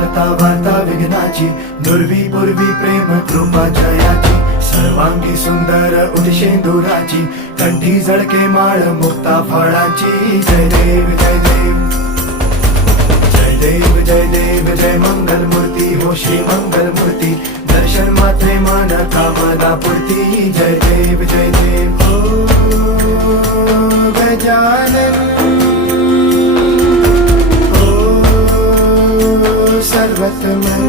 हरता वार्ता विघ्नाची, दुर्वी पूर्वी प्रेम कृपा जयाची, सर्वांगी सुंदर उदिशेंदुराची, कंठी झळके माळ मुक्ता फळाची. जय देव जय देव जय देव जय देव जय मंगल मूर्ती हो श्री मंगल मूर्ती, दर्शन मात्रे मन कामना पूर्ती. जय देव जय देव हो गजानन हो सर्वतमन.